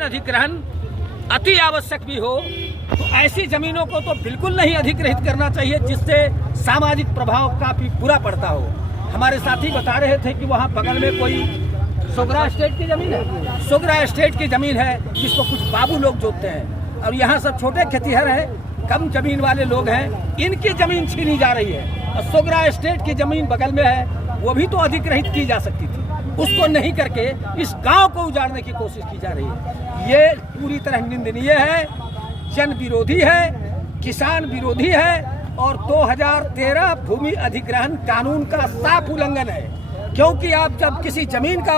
जमीन अधिग्रहण अति आवश्यक भी हो तो ऐसी जमीनों को तो बिल्कुल नहीं अधिग्रहित करना चाहिए जिससे सामाजिक प्रभाव काफी बुरा पड़ता हो। हमारे साथी बता रहे थे कि वहाँ बगल में कोई सोगरा एस्टेट की जमीन है, सोगरा एस्टेट की जमीन है जिसको कुछ बाबू लोग जोतते हैं और यहाँ सब छोटे खेतीहर हैं, कम जमीन वाले लोग हैं, इनकी जमीन छीनी जा रही है। और सोगरा एस्टेट की जमीन बगल में है, वो भी तो अधिग्रहित की जा सकती थी, उसको नहीं करके इस गांव को उजाड़ने की कोशिश की जा रही है। ये पूरी तरह निंदनीय है, जन विरोधी है, किसान विरोधी है और 2013 भूमि अधिग्रहण कानून का साफ उल्लंघन है। क्योंकि आप जब किसी जमीन का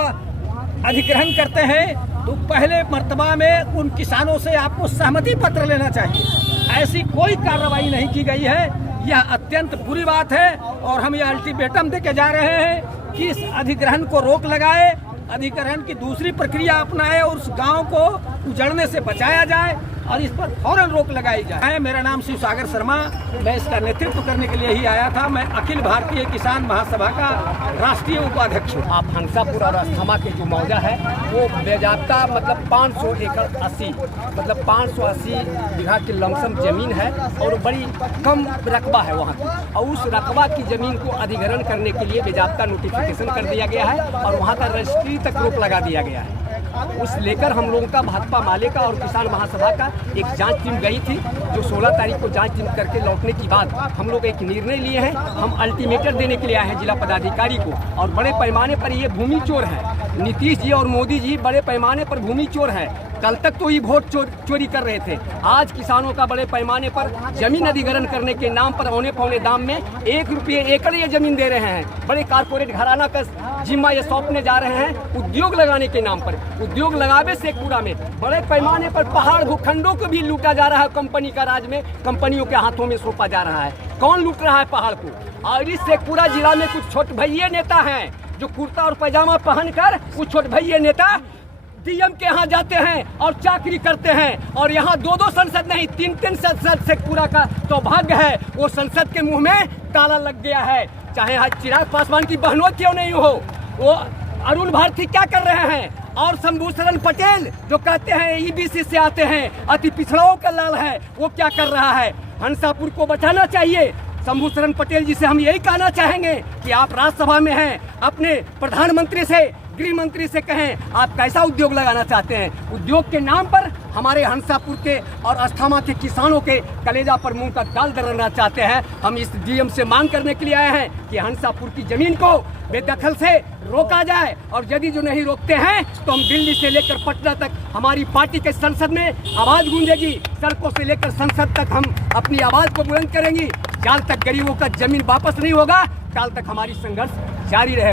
अधिग्रहण करते हैं तो पहले मर्तबा में उन किसानों से आपको सहमति पत्र लेना चाहिए। ऐसी कोई कार्रवाई नहीं की गई है, यह अत्यंत बुरी बात है और हम यह अल्टीमेटम देके जा रहे हैं कि इस अधिग्रहण को रोक लगाए, अधिग्रहण की दूसरी प्रक्रिया अपनाए और उस गांव को उजड़ने से बचाया जाए और इस पर फौरन रोक लगाई जाए। मेरा नाम शिव सागर शर्मा, मैं इसका नेतृत्व करने के लिए ही आया था। मैं अखिल भारतीय किसान महासभा का राष्ट्रीय उपाध्यक्ष हूँ। आप हंसापुर और अस्थमा के जो मौजा है वो बेजाब्ता मतलब 500 एकड़ 80 मतलब 580 बीघा की लमसम जमीन है और बड़ी कम रकबा है वहाँ की, और उस रकबा की जमीन को अधिग्रहण करने के लिए बेजाब्ता नोटिफिकेशन कर दिया गया है और वहाँ का रजिस्ट्री तक रोक लगा दिया गया है। उस लेकर हम लोगों का भाजपा माले का और किसान महासभा का एक जांच टीम गई थी, जो 16 तारीख को जांच टीम करके लौटने के बाद हम लोग एक निर्णय लिए हैं। हम अल्टीमेटम देने के लिए आए हैं जिला पदाधिकारी को, और बड़े पैमाने पर ये भूमि चोर है। नीतीश जी और मोदी जी बड़े पैमाने पर भूमि चोर है। कल तक तो ये वोट चोरी कर रहे थे, आज किसानों का बड़े पैमाने पर जमीन अधिग्रहण करने के नाम पर औने पौने दाम में 1 रुपये एकड़ ये जमीन दे रहे हैं। बड़े कारपोरेट घराना का जिम्मा ये सौंपने जा रहे हैं उद्योग लगाने के नाम पर। उद्योग लगावे शेखपुरा में बड़े पैमाने पर पहाड़ भूखंडों को भी लूटा जा रहा है, कंपनी का राज में कंपनियों के हाथों में सौंपा जा रहा है। कौन लूट रहा है पहाड़ को? और इस शेखपुरा जिला में कुछ छोट भैये नेता हैं जो कुर्ता और पैजामा पहनकर कुछ छोट भैये नेता डीएम के यहाँ जाते हैं और चाकरी करते हैं, और यहाँ 2-2 संसद नहीं 3-3 संसद शेखपुरा का सौभाग्य है। वो संसद के मुंह में ताला लग गया है, चाहे आज चिराग पासवान की बहनों क्यों नहीं हो। वो अरुण भारती क्या कर रहे हैं, और शंभूशरण पटेल जो कहते हैं ईबीसी से आते हैं, अति पिछड़ाओं का लाल है, वो क्या कर रहा है। हंसापुर को बचाना चाहिए। शंभूशरण पटेल जी से हम यही कहना चाहेंगे कि आप राज्यसभा में हैं, अपने प्रधानमंत्री से गृह मंत्री से कहें आप कैसा उद्योग लगाना चाहते हैं। उद्योग के नाम पर हमारे हंसापुर के और अस्थमा के किसानों के कलेजा पर मुंह का दाल दरना चाहते हैं। हम इस डीएम से मांग करने के लिए आए हैं कि हंसापुर की जमीन को बेदखल से रोका जाए, और यदि जो नहीं रोकते हैं तो हम दिल्ली से लेकर पटना तक हमारी पार्टी के संसद में आवाज गूंजेगी। सड़कों से लेकर संसद तक हम अपनी आवाज को बुलंद करेंगी। जब तक गरीबों का जमीन वापस नहीं होगा तब तक हमारी संघर्ष जारी रहेगा।